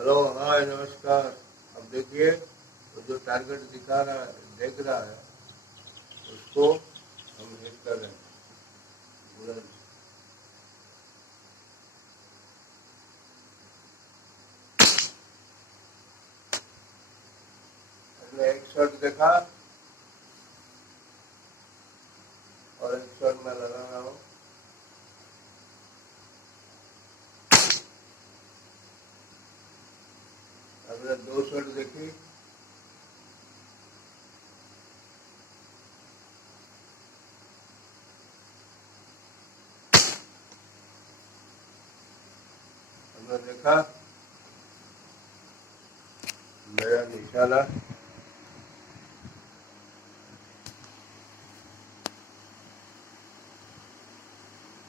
Hello, हाय, नमस्कार। अब देखिए, वो जो टारगेट दिखा रहा है, देख रहा है, उसको हम हिट कर रहे हैं तुरंत। हमने एक शॉट देखा और एक शॉट में लगा रहा हूँ। हमने दो शॉट देखी। हमने देखा मेरा निशाना